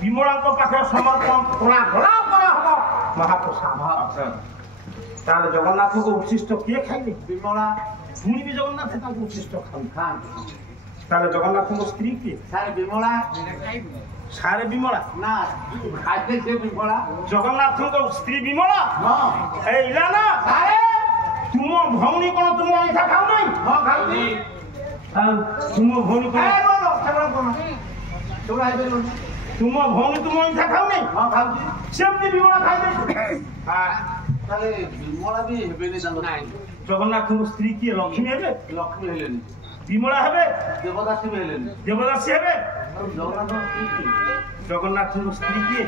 ବିମଳାଙ୍କ ପାଖରେ ସମର୍ପଣ କଳା ଘୋଳା କରାହବ ମହାପ୍ରସାଦ। ତାହେଲେ ଜଗନ୍ନାଥଙ୍କୁ ଉଚ୍ଛିଷ୍ଟ କିଏ ଖାଇଲେ? ବିମଳା। ପୁଣି ବି ଜଗନ୍ନାଥ ତାଙ୍କୁ ଉଚ୍ଛିଷ୍ଟ ଖାଆନ୍ତି। ତାହେଲେ ଜଗନ୍ନାଥଙ୍କ ସ୍ତ୍ରୀ କିଏ? ସାରେ ବିମଳା। ସାରେ ବିମଳା ନା ଖାଇଲେ ସେ ବିମଳା। ଜଗନ୍ନାଥଙ୍କ ସ୍ତ୍ରୀ ବିମଳା? ହଁ। ଏଇଲା ନା ସାରେ ତୁମ ଭଉଣୀ କଣ ତୁମ ଅଇଁଠା ଖାଉନାହିଁ? ହଁ ଖାଉଛି। ଆଉ ତୁମ ଭଉଣୀ କଣ ତୁମ ଭଉଣୀ ତୁମ ଅଇଁଠା ଖାଉନାହିଁ? ହଁ ଖାଉଛି। ସେମିତି ବିମଳା ଖାଇଦେଇଛି। ତାହେଲେ ବିମଳା ବି ହେବେନି ତାଙ୍କ ନାଇଁ। ଜଗନ୍ନାଥଙ୍କ ସ୍ତ୍ରୀ କିଏ? ଲକ୍ଷ୍ମୀ ହେବେ? ଲକ୍ଷ୍ମୀ ହେଲେନି। ବିମଳା ହେବେ? ଦେବଦାସୀ ବି ହେଲେନି। ଦେବଦାସୀ ହେବେ? ଜଗନ୍ନାଥଙ୍କ ସ୍ତ୍ରୀ କିଏ? ଜଗନ୍ନାଥଙ୍କ ସ୍ତ୍ରୀ କିଏ?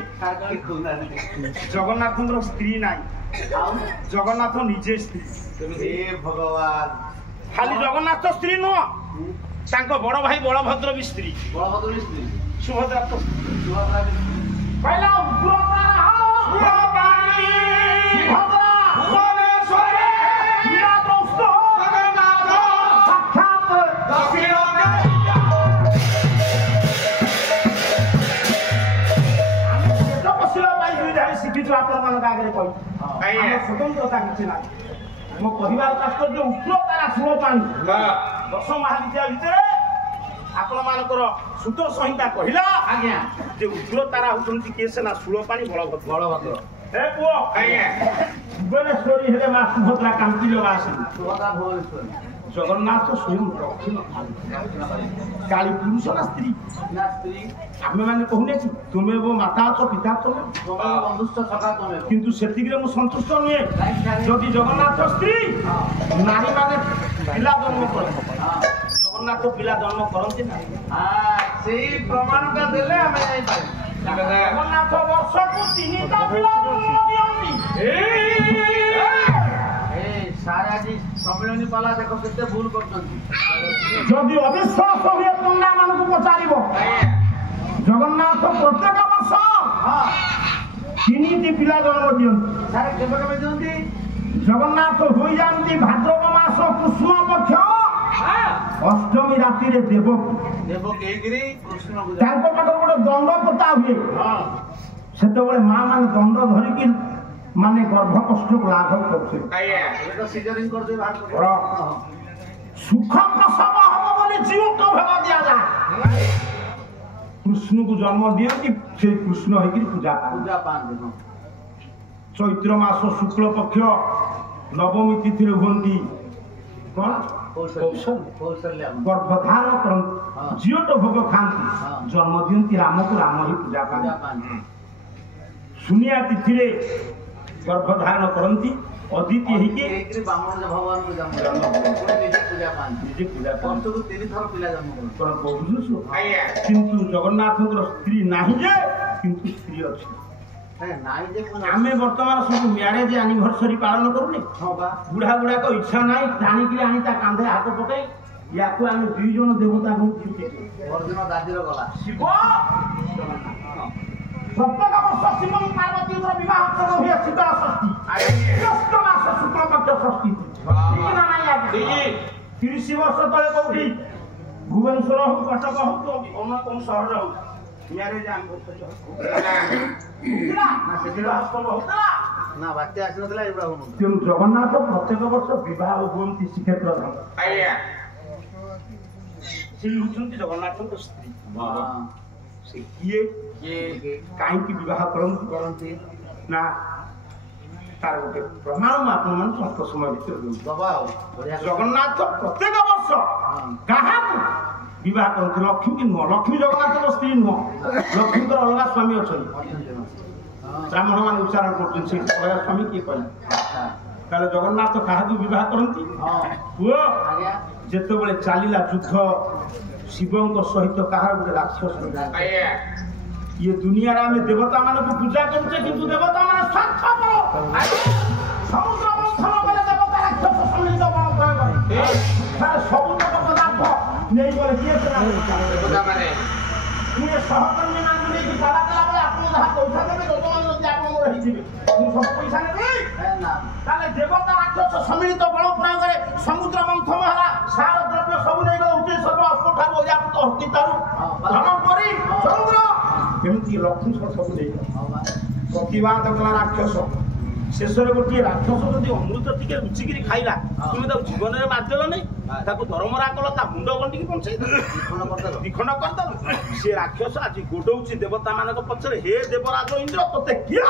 ଜଗନ୍ନାଥଙ୍କର ସ୍ତ୍ରୀ ନାହିଁ। ଆଉ ଜଗନ୍ନାଥ ନିଜେ ସ୍ତ୍ରୀ। ହେ ଭଗବାନ। ଖାଲି ଜଗନ୍ନାଥ ସ୍ତ୍ରୀ ନୁହଁ, ତାଙ୍କ ବଡ ଭାଇ ବଳଭଦ୍ର ବି ସ୍ତ୍ରୀ। ବଳଭଦ୍ର ବି ସ୍ତ୍ରୀ। ସୁଭଦ୍ରା ତ ସୁଭଦ୍ରା ବି ସ୍ତ୍ରୀ। କହିଲା ଶିଖିଛୁ ଆପଣମାନଙ୍କ ଆଗରେ କହି ସ୍ୱତନ୍ତ୍ରତା କିଛି ନାହିଁ। ମୋ କହିବାର ତାତ୍ପର୍ଯ୍ୟ ଉତ୍ତରତାରା ସୁଳ ପାଣି 10 ମହାବିଦ୍ୟା ଭିତରେ ଆପଣମାନଙ୍କର ସୂତ ସଂହିତା କହିଲା ଆଜ୍ଞା ଯେ ଉତ୍ତରତାରା ହଉଛନ୍ତି କିଏ? ସେନା ସୁଳ ପାଣି ବଳଭଦ୍ର। ଏ ପୁଅ ଭୁବନେଶ୍ୱରୀ ହେଲେ ମା ସୁଭଦ୍ରା କାନ୍ତିଲ ଆସିଲି। ସୁଭଦ୍ରା ଭୁବନେଶ୍ୱରୀ। ଜଗନ୍ନାଥ ସ୍ୱୟଂ ଦକ୍ଷିଣ କାଳୀ ପୁରୁଷ ନା ସ୍ତ୍ରୀ? ନା ସ୍ତ୍ରୀ। ଆମେ ମାନେ କହୁନେ କି ତୁମେ ମୋ ମାତା ଅଛ ପିତା ତମେ ବନ୍ଧୁସ୍ଥ ସଖା ତମେ। କିନ୍ତୁ ସେତିକିରେ ମୁଁ ସନ୍ତୁଷ୍ଟ ନୁହେଁ। ଯଦି ଜଗନ୍ନାଥ ସ୍ତ୍ରୀ ନାରୀ ମାନେ ପିଲା ଜନ୍ମ କରନ୍ତି, ଜଗନ୍ନାଥ ପିଲା ଜନ୍ମ କରନ୍ତି ନା? ସେଇ ପ୍ରମାଣଟା ଦେଲେ ଆମେ ଯାଇପାରିବୁ। ଜଗନ୍ନାଥ ବର୍ଷକୁ 3ଟା ପିଲା ଜନ୍ମ ଦିଅନ୍ତି। ସାରେ ଆଜି ସମ୍ମିଳନୀ ପାଲା ଦେଖ କେତେ ଭୁଲ କରୁଛନ୍ତି। ଯଦି ଅବିଶ୍ୱାସ ହୁଏ ପଣ୍ଡା ମାନଙ୍କୁ ପଚାରିବ, ଜଗନ୍ନାଥ ପ୍ରତ୍ୟେକ ବର୍ଷ 3ଟି ପିଲା ଜନ୍ମ ଦିଅନ୍ତି। ସାରେ କେବେ କେବେ ଦିଅନ୍ତି? ଜଗନ୍ନାଥ ହୋଇଯାଆନ୍ତି ଭାଦ୍ରବ ମାସ କୃଷ୍ଣ ପକ୍ଷ ଅଷ୍ଟମୀ ରାତିରେ ହେଇକିରି କୃଷ୍ଣକୁ ତାଙ୍କ ପାଖରେ ଗୋଟେ ଦଣ୍ଡ ପୋତା ହୁଏ। ସେତେବେଳେ ମା ମାନେ ଦଣ୍ଡ ଧରିକି ମାନେ ଗର୍ଭ କଷ୍ଟକୁ ଲାଘବ କରୁଥିଲେ। ସୁଖ ପ୍ରସବ ହବ ବୋଲି ଝିଅକୁ ଭୋଗ ଦିଆଯାଏ। କୃଷ୍ଣକୁ ଜନ୍ମ ଦିଅନ୍ତି, ସେ କୃଷ୍ଣ ହେଇକିରି ପୂଜା ପାଆନ୍ତି। ଚୈତ୍ର ମାସ ଶୁକ୍ଳ ପକ୍ଷ ନବମୀ ତିଥିରେ ହୁଅନ୍ତି କଣ? ଗର୍ଭଧାରଣ କରନ୍ତି, ଝିଅଟ ଭୋଗ ଖାଆନ୍ତି, ଜନ୍ମ ଦିଅନ୍ତି ରାମକୁ, ରାମ ହିଁ ପୂଜା ପାଆନ୍ତି। ଶୁନିଆ ତିଥିରେ ଗର୍ଭଧାରଣ କରନ୍ତି, ଅଦିତି ହେଇକି ଭଗବାନଙ୍କୁ ଜନ୍ମ ନିଜେ ପୂଜା ବର୍ଷକୁ 3 ଥର ପିଲା ଜନ୍ମ କରନ୍ତି। କିନ୍ତୁ ଜଗନ୍ନାଥଙ୍କର ସ୍ତ୍ରୀ ନାହିଁ ଯେ, କିନ୍ତୁ ସ୍ତ୍ରୀ ଅଛି। ଆମେ ବର୍ତ୍ତମାନ ସବୁ ମ୍ୟାରେଜ ଆନିଭର୍ସରୀ ପାଳନ କରୁନେ। ବୁଢା ଗୁଡାକ ଇଚ୍ଛା ନାହିଁ, ଟାଣିକିରି ଆଣି ତା କାନ୍ଧରେ ହାତ ପକାଇ ୟାକୁ ଆମେ 2 ଜଣ ଦେବତାଙ୍କୁ ଦାଦିର ଗଲା ଶିବ ପ୍ରତ୍ୟେକ ବର୍ଷ ଶିବ ପାର୍ବତୀଙ୍କର ବିବାହ ଉତ୍ସବ ହୁଏ ଶୀତଳ ଷଷ୍ଠୀ, ଜ୍ୟେଷ୍ଠ ମାସ ଶୁକ୍ଳ ପକ୍ଷ ଷଷ୍ଠୀ। 30 ବର୍ଷ ତଳେ କୋଉଠି ଭୁବନେଶ୍ୱର ହଉ, କଟକ ହଉ, ଅନ୍ୟ କୋଉ ସହରରେ ହଉ ମ୍ୟାରେଜ ଆନିଭର୍ସରୀ ନା ବାତ୍ୟା ଆସିନଥିଲା ଏଗୁଡା ହଉନଥିଲା। ତେଣୁ ଜଗନ୍ନାଥ ପ୍ରତ୍ୟେକ ବର୍ଷ ବିବାହ ହୁଅନ୍ତି ଶ୍ରୀକ୍ଷେତ୍ର ଧାମ। ସେ ହେଉଛନ୍ତି ଜଗନ୍ନାଥଙ୍କ ସ୍ତ୍ରୀ। ସେ କିଏ କାହିଁକି ବିବାହ କରନ୍ତି ନା ତାର ଗୋଟେ ପ୍ରମାଣ ମୁଁ ଆପଣମାନଙ୍କୁ ଅଳ୍ପ ସମୟ ଭିତରେ ଦେଉଛି। ଜଗନ୍ନାଥ ପ୍ରତ୍ୟେକ ବର୍ଷ କାହାକୁ ବିବାହ କରନ୍ତି? ଲକ୍ଷ୍ମୀ ନୁହଁ, ଲକ୍ଷ୍ମୀ ଜଗନ୍ନାଥଙ୍କ ସ୍ତ୍ରୀ ନୁହଁ, ଲକ୍ଷ୍ମୀଙ୍କର ଅଲଗା ସ୍ୱାମୀ ଅଛନ୍ତି। ବ୍ରାହ୍ମଣ ମାନେ ଉଚ୍ଚାରଣ କରୁଛନ୍ତି ସେ ଅଲଗା ସ୍ୱାମୀ କିଏ କହିଲେ? ତାହେଲେ ଜଗନ୍ନାଥ କାହାକୁ ବିବାହ କରନ୍ତି? ପୁଅ ଯେତେବେଳେ ଚାଲିଲା ଯୁଦ୍ଧ ଶିବଙ୍କ ସହିତ କାହାର ଗୋଟେ ରାକ୍ଷସ, ଇଏ ଦୁନିଆରେ ଆମେ ଦେବତା ମାନଙ୍କୁ ପୂଜା କରୁଛେ, କିନ୍ତୁ ଦେବତା ମାନେ ସ୍ୱାର୍ଥପର। ସମୁଦ୍ର ମନ୍ଥନ କଲେ ଦେବତା ରାକ୍ଷସ ସମ୍ମିଳିତ ବଳ ପ୍ରୟୋଗ ସବୁ ତକ ପଦାର୍ଥ ନେଇ ଗଲେ କିଏ ସହକର୍ମୀ ମାନଙ୍କୁ ନେଇକି ପାଲା କଲା ବେଳେ ଆପଣ ଯାହା ପଇସା ଦେବେ, ଲୋକମାନେ ଯଦି ଆପଣଙ୍କର ହେଇଯିବେ, ମୁଁ ସବୁ ପଇସା ନେବି। ତାହେଲେ ଦେବତା ରାକ୍ଷସ ସମ୍ମିଳିତ ବଳ ପ୍ରୟୋଗରେ ସମୁଦ୍ର ମନ୍ଥନ ହେଲା, ସାର ଦ୍ରବ୍ୟ ସବୁ ନେଇଗଲେ, ଉଚ୍ଚ ସର୍ବ ଅଷ୍ଟଠାରୁ ଅଜାପୃତ ହସ୍ତିତାରୁ ଧନ କରି ଚନ୍ଦ୍ର ଏମିତି ଲକ୍ଷ୍ମୀ ସବୁ ନେଇ ପ୍ରତିବାଦ କଲା ରାକ୍ଷସ। ଶେଷରେ ଗୋଟିଏ ରାକ୍ଷସ ଯଦି ଅମୃତ ଟିକେ ରୁଚିକିରି ଖାଇଲା ତୁମେ ତାକୁ ଜୀବନରେ ମାରିଦେଲ ନାଇଁ, ତାକୁ ଦରମରା କଲ, ତା ମୁଣ୍ଡ ଗଣ୍ଡିକି ବଞ୍ଚେଇ ଦିଖଣ୍ଡ କରିଦେଲ। ସେ ରାକ୍ଷସ ଆଜି ଗୋଡଉଛି ଦେବତା ମାନଙ୍କ ପଛରେ, ହେ ଦେବରାଜ ଇନ୍ଦ୍ର ତୋତେ କିଏ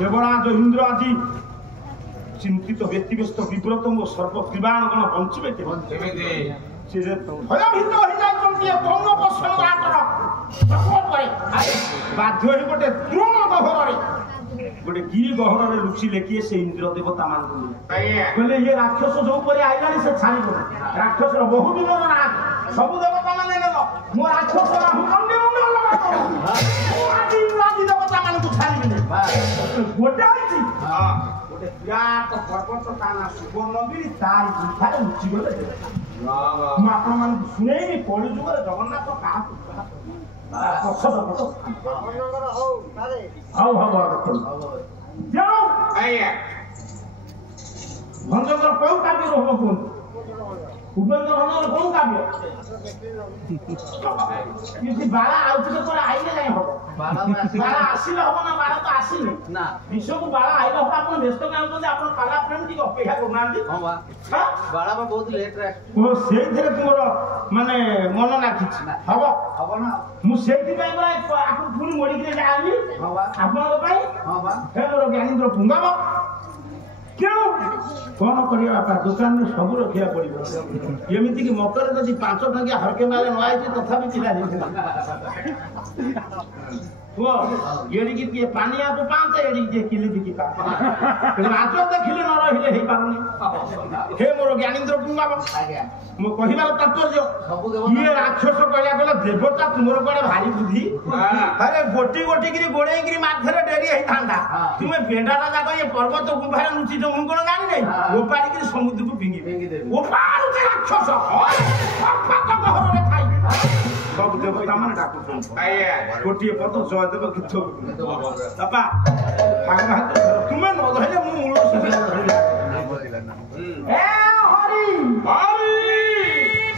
ଦେବରାଜ ଇନ୍ଦ୍ର ଆଜି ଚିନ୍ତିତ ବ୍ୟତିବ୍ୟସ୍ତ ବିବ୍ରତ ମୋ ସର୍ବ ତ୍ରିବାଣ ଗଣ ବଞ୍ଚିବେ କେମିତି? ସେ ଯେ ଭୟଭୀତ ହୋଇଯାଇଛନ୍ତି କୌଣବ ସମ୍ରାଟର ବାଧ୍ୟ ହୋଇ ଗୋଟେ ତୃଣ ଗହରରେ ଗୋଟେ ଗିରି ଗହରରେ ଲୁଚିଲେ କିଏ? ସେ ଇନ୍ଦ୍ର ଦେବତା ମାନଙ୍କୁ କହିଲେ ଇଏ ରାକ୍ଷସ ଯୋଉ ପରି ଆଇଲାଣି ସେ ଛାଡ଼ିବ। ରାକ୍ଷସର ବହୁ ଦିନର ନା ସବୁ ଦେବତା ମାନେ ନେଲ, ମୋ ରାକ୍ଷସ ଆଜି ଦେବତା ମାନଙ୍କୁ ଛାଡ଼ିବିନି। ଗୋଟେ ଆଇଛି ଗୋଟେ ବିରାଟ ପର୍ବତ, ତା ନା ସୁବର୍ଣ୍ଣଗିରି, ତାରି ଗୁମ୍ଫାରେ ଲୁଚିଗଲେ ଦେବତା। ମୁଁ ଆପଣମାନଙ୍କୁ ଶୁଣେଇବି କଳିଯୁଗରେ ଜଗନ୍ନାଥ କାହାକୁ ଭଞ୍ଜଙ୍କର କୋଉ କାବ୍ୟ ହବ କୁହନ୍ତୁ? ଉପେନ୍ଦ୍ର ଭଞ୍ଜଙ୍କର କୋଉ କାବ୍ୟ? ବାଳା ଆଉ ଟିକେ ପରେ ଆଇଲେ ଯାଇ ହବ। ବାଳା ଆସିଲେ ହବ ନା? ବାଳା ତ ଆସିଲେ ନା, ବିଶ୍ୱକୁ ବାଳା ଆଇଲେ ହବ। ଆପଣ ବ୍ୟସ୍ତ କାହୁଁଛନ୍ତି? ଆପଣ ପାଲା ପ୍ରେମ ଟିକେ ଅପେକ୍ଷା କରୁନାହାନ୍ତି। ବାଳା ବହୁତ ଲେଟରେ ସେଇଥିରେ ତୁମର ମାନେ ମନ ନାଚିଛି। ହବ ହବ ନା? ମୁଁ ସେଇଥିପାଇଁ ଆକୁ ପୁଣି ମୋଡ଼ିକିରି ଯାଆନ୍ତି ଆପଣଙ୍କ ପାଇଁ। ହେ ମୋର ଜ୍ଞାନୀନ୍ଦ୍ର ପୁଙ୍ଗାବ କେଣୁ କଣ କରିବା ବାପା, ଦୋକାନରେ ସବୁ ରଖିବାକୁ ପଡିବ। ଏମିତିକି ମତରେ ଯଦି 5 ଟଙ୍କିଆ ହରକେ ମାଲେ ନ ଆଇଛି ତଥାପି ଚିଲା ହେଇଥିଲା। କୁହ ଏଡ଼ିକି କିଏ ପାନିଆକୁ 5, ଏଡ଼ିକି କିଏ କିଲି ବିକି 5। ରାଜ ଦେଖିଲେ ନ ରହିଲେ ହେଇପାରୁନି। ହେ ମୋର ଜ୍ଞାନୀନ୍ଦ୍ର ପୁଙ୍ଗାବ, ମୋ କହିବାର ତାତ୍ପର୍ଯ୍ୟ ଇଏ ରାକ୍ଷସ କହିଲା କହିଲା ଦେବତା ତୁମର କୁଆଡେ ଭାରି ବୁଦ୍ଧି। ଆରେ ଗୋଟି ଗୋଟିକିରି ଗୋଡେଇକିରି ମାଥରେ ଡେରି ହେଇଥାନ୍ତା, ତୁମେ ବେଣ୍ଡାଟା ଯାକ ଏ ପର୍ବତ ଗୁମ୍ଫାରେ ଲୁଚିଛ ମୁଁ କଣ ଜାଣିନାହିଁ। ଓପାଡ଼ିକିରି ସମୁଦ୍ରକୁ ଫିଙ୍ଗିଦେବି। ଓପାଡୁଛି ରାକ୍ଷସ ସବୁ ଦେବତା ମାନେ ଡାକୁଛନ୍ତି ଗୋଟିଏ ପଦ ଜୟଦେବ ଗୀତ। ବାପା ତୁମେ ନ ଧରିଲେ ମୁଁ ମୂଳ ହରି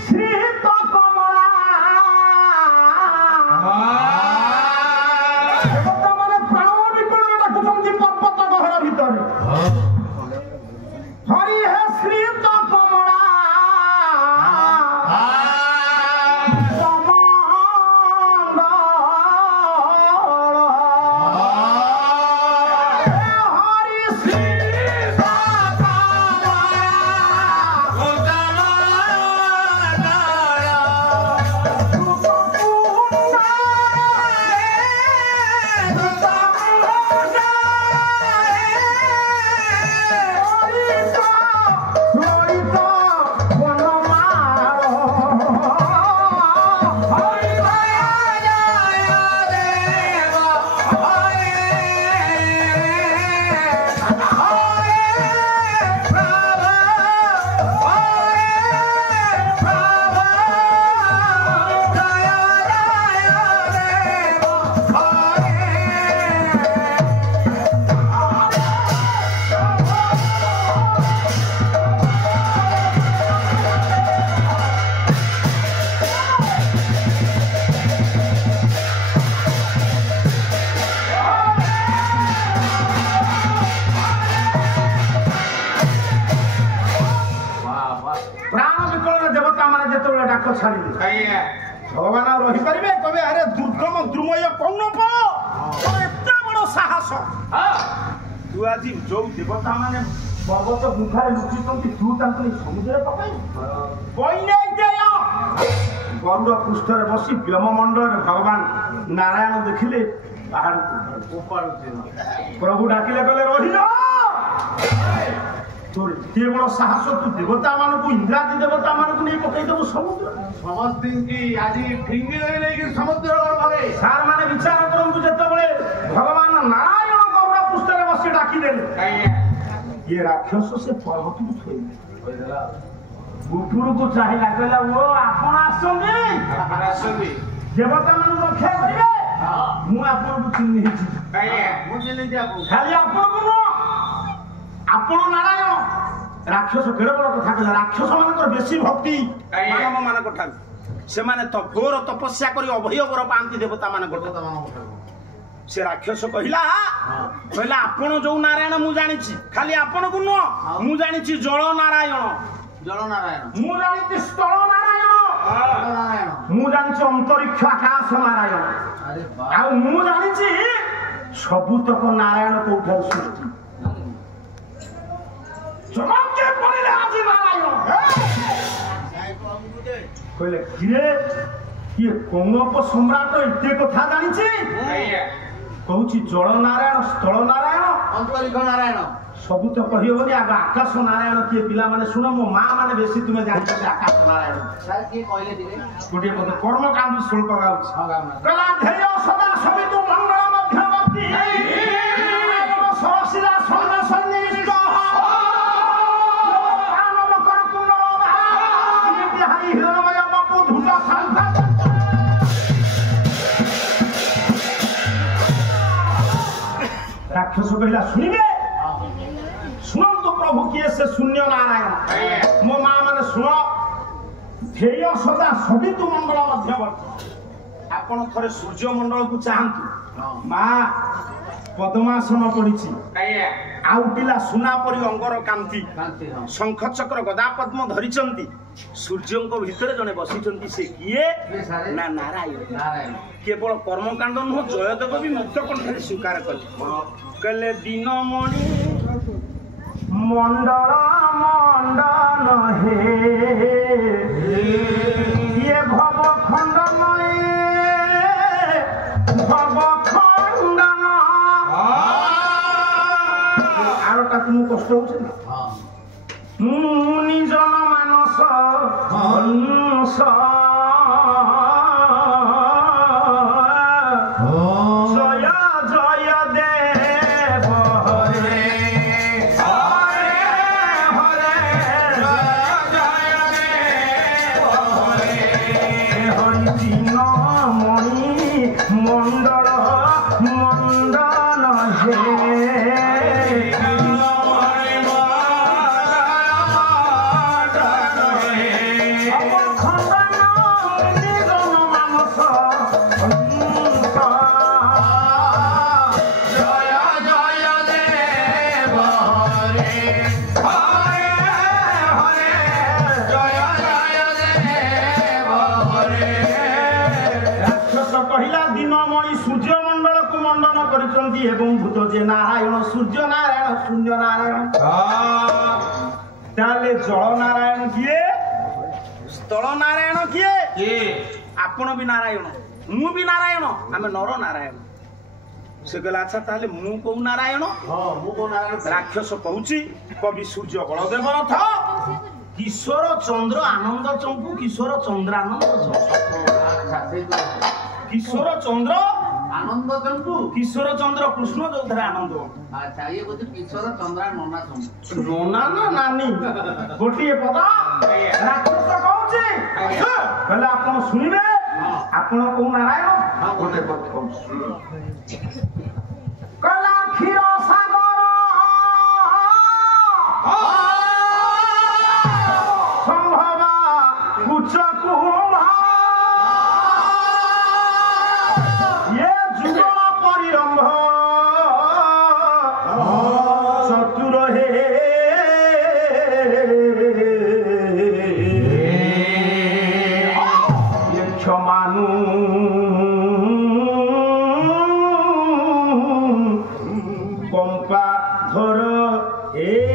ଶ୍ରୀତ କମଳା ଦେବତା ମାନେ ପ୍ରାଣ ବିକଳରେ ଡାକୁଛନ୍ତି ପର୍ବତ ଗହର ଭିତରେ। ହରି ହେ ଶ୍ରୀତ କମଳା ଭଗବାନ ଆଉ ରହିପାରିବେ? କହିବେ ଆରେ ଦୁର୍ଗମ ଦ୍ରୁମୟ କୌଣପ ଏତେ ବଡ ସାହସ। ତୁ ଆଜି ଯୋଉ ଦେବତା ମାନେ ପର୍ବତ ଗୁମ୍ଫାରେ ଲୁଚିଛନ୍ତି ତୁ ତାଙ୍କୁ ଏଇ ସମୁଦ୍ରରେ ପକାଇବୁ? ଗରୁଡ ପୃଷ୍ଠରେ ବସି ବ୍ୟୋମମଣ୍ଡଳରେ ଭଗବାନ ନାରାୟଣ ଦେଖିଲେ ପାହାଡକୁ ପ୍ରଭୁ ଡାକିଲେ କହିଲେ ରହିଲ। তোর এতে বড় সাহস তু দেবতা মানুষ ইন্দ্রাদি দেবতা মানুষ নিয়ে পকাই দেবো সমুদ্র সমস্ত আজি ফিঙ্গি নেই সমুদ্র ভাবে সার মানে বিচার করন্তু যেতবে ভগবান নারায়ণ গৌড় পুস্তরে বসে ডাকি দেলে ইয়ে রাক্ষস সে পর্বতକୁ ଥୋଇଦେଲା ଉପରକୁ ଚାହିଁଲା କହିଲା ଓ ଆପଣ ଆସନ୍ତି ଦେବତା ମାନଙ୍କୁ ରକ୍ଷା କରିବେ ମୁଁ ଆପଣଙ୍କୁ ଚିହ୍ନିଛି ଖାଲି ଆପଣଙ୍କୁ ନୁହଁ ଆପଣ ନାରାୟଣ ରାକ୍ଷସ କେଡ଼େ ବଡ଼ କଥା କହିଲା ରାକ୍ଷସ ମାନଙ୍କର ବେଶୀ ଭକ୍ତି ମାନବ ମାନଙ୍କ ଠାରୁ ସେମାନେ ଘୋର ତପସ୍ୟା କରି ଅଭୟ ବର ପାଆନ୍ତି ଦେବତା ମାନଙ୍କ ସେ ରାକ୍ଷସ କହିଲା ଆପଣ ଯୋଉ ନାରାୟଣ ମୁଁ ଜାଣିଛି ଖାଲି ଆପଣଙ୍କୁ ନୁହଁ ମୁଁ ଜାଣିଛି ଜଳ ନାରାୟଣ ମୁଁ ଜାଣିଛି ସ୍ଥଳ ନାରାୟଣ ମୁଁ ଜାଣିଛି ଅନ୍ତରିକ୍ଷ ଆକାଶ ନାରାୟଣ ଆଉ ମୁଁ ଜାଣିଛି ସବୁତକ ନାରାୟଣ କୋଉଠାରୁ ସୃଷ୍ଟି ଚମକେ ପଡ଼ିଲେ ଆଜି ନାରାୟଣ କହିଲେ କିଏ କୌଣପ ସମ୍ରାଟ ଏତେ କଥା ଜାଣିଛି କହୁଛି ଜଳ ନାରାୟଣ ସ୍ଥଳ ନାରାୟଣ ଅନ୍ତରିକ୍ଷ ନାରାୟଣ ସବୁ ତ କହିବନି ଆଗ ଆକାଶ ନାରାୟଣ କିଏ ପିଲାମାନେ ଶୁଣ ମୋ ମା ମାନେ ବେଶୀ ତୁମେ ଜାଣିଛ ଆକାଶ ନାରାୟଣ କିଏ କହିଲେ ଟିକେ ଗୋଟିଏ କଥା କର୍ମକାଣ୍ଡ ଶ୍ଲୋକ ଗାଉଛି କହିଲା ଧେୟ ସଦା ସବିତୁ ମଙ୍ଗଳ ମଧ୍ୟବର୍ତ୍ତୀ ସରସିଲା ସୈନ୍ୟ ସୈନିକ ହିରଣମୟ ବାପୁ ଧୂତ ଶାନ୍ତା ରାକ୍ଷସ କହିଲା ଶୁଣିବେ ଶୁଣନ୍ତୁ ପ୍ରଭୁ କିଏ ସେ ଶୂନ୍ୟ ନାରାୟଣ ମୋ ମା ମାନେ ଶୁଣ ଧ୍ୟେୟ ସଦା ସବିତୁ ମଙ୍ଗଳ ମଧ୍ୟବର୍ତ୍ତୀ ଆପଣ ଥରେ ସୂର୍ଯ୍ୟମଣ୍ଡଳକୁ ଚାହାନ୍ତୁ ମା ପଦ୍ମାସନ ପଡିଛି ଆଉ ପିଲା ସୁନା ପରି ଅଙ୍ଗର କାନ୍ତି ଶଙ୍ଖ ଚକ୍ର ଗଦା ପଦ୍ମ ଧରିଛନ୍ତି ସୂର୍ଯ୍ୟଙ୍କ ଭିତରେ ଜଣେ ବସିଛନ୍ତି ସେ କିଏ ନା ନାରାୟଣ କେବଳ କର୍ମକାଣ୍ଡ ନୁହଁ ଜୟଦେବ ବି ମୁକ୍ତ କଣ୍ଠରେ ସ୍ୱୀକାର କଲେ କହିଲେ ଦିନମଣି ମଣ୍ଡଳ ମଣ୍ଡନ ହେ ଇଏ ଭବ ଖଣ୍ଡନ ଭବ ଖଣ୍ଡନ ଆରଟା ତୁମକୁ କଷ୍ଟ ହଉଛି ନା ମୁଁ ନିଜନ ମାନସ ହଂସ এবং ভূত যে নারায়ণ সূর্য নারায়ণ শূন্য নারায়ণ তাহলে জল নারায়ণ কিয়ে স্থল নারায়ণ কিয়ে আপন বি নারায়ণ মু বি নারায়ণ আমি নর নারায়ণ সে গলা আচ্ছা তাহলে মু কোন নারায়ণ রাক্ষস কହୁଛି কবি সূর্য বলদেব রথ কিশোর চন্দ্র আনন্দ চম্পু কিশোর চন্দ্রানন্দ কিশোর চন্দ্র আনন্দ চম্পু কিশোর চন্দ্র কৃষ্ণ যোଉଥିରେ ଆନନ୍ଦ আচ্ছা ଇଏ ବୋଧେ କିଶୋର ଚନ୍ଦ୍ରା ନନା ଚମ୍ପୁ ନନା ନା ନାନୀ ଗୋଟିଏ ପଦ ରାକ୍ଷସ କହୁଛି କହିଲେ ଆପଣ ଶୁଣିବେ ଆପଣ କୋଉ ନାରାୟଣ ଗୋଟେ ପଦ କହୁଛି କହିଲା କ୍ଷୀର ସାଗର ସମ୍ଭବା ଉଚ୍ଚ କୁମ୍ଭ চতুর হে ক্ষমানু কম্পা ধর এ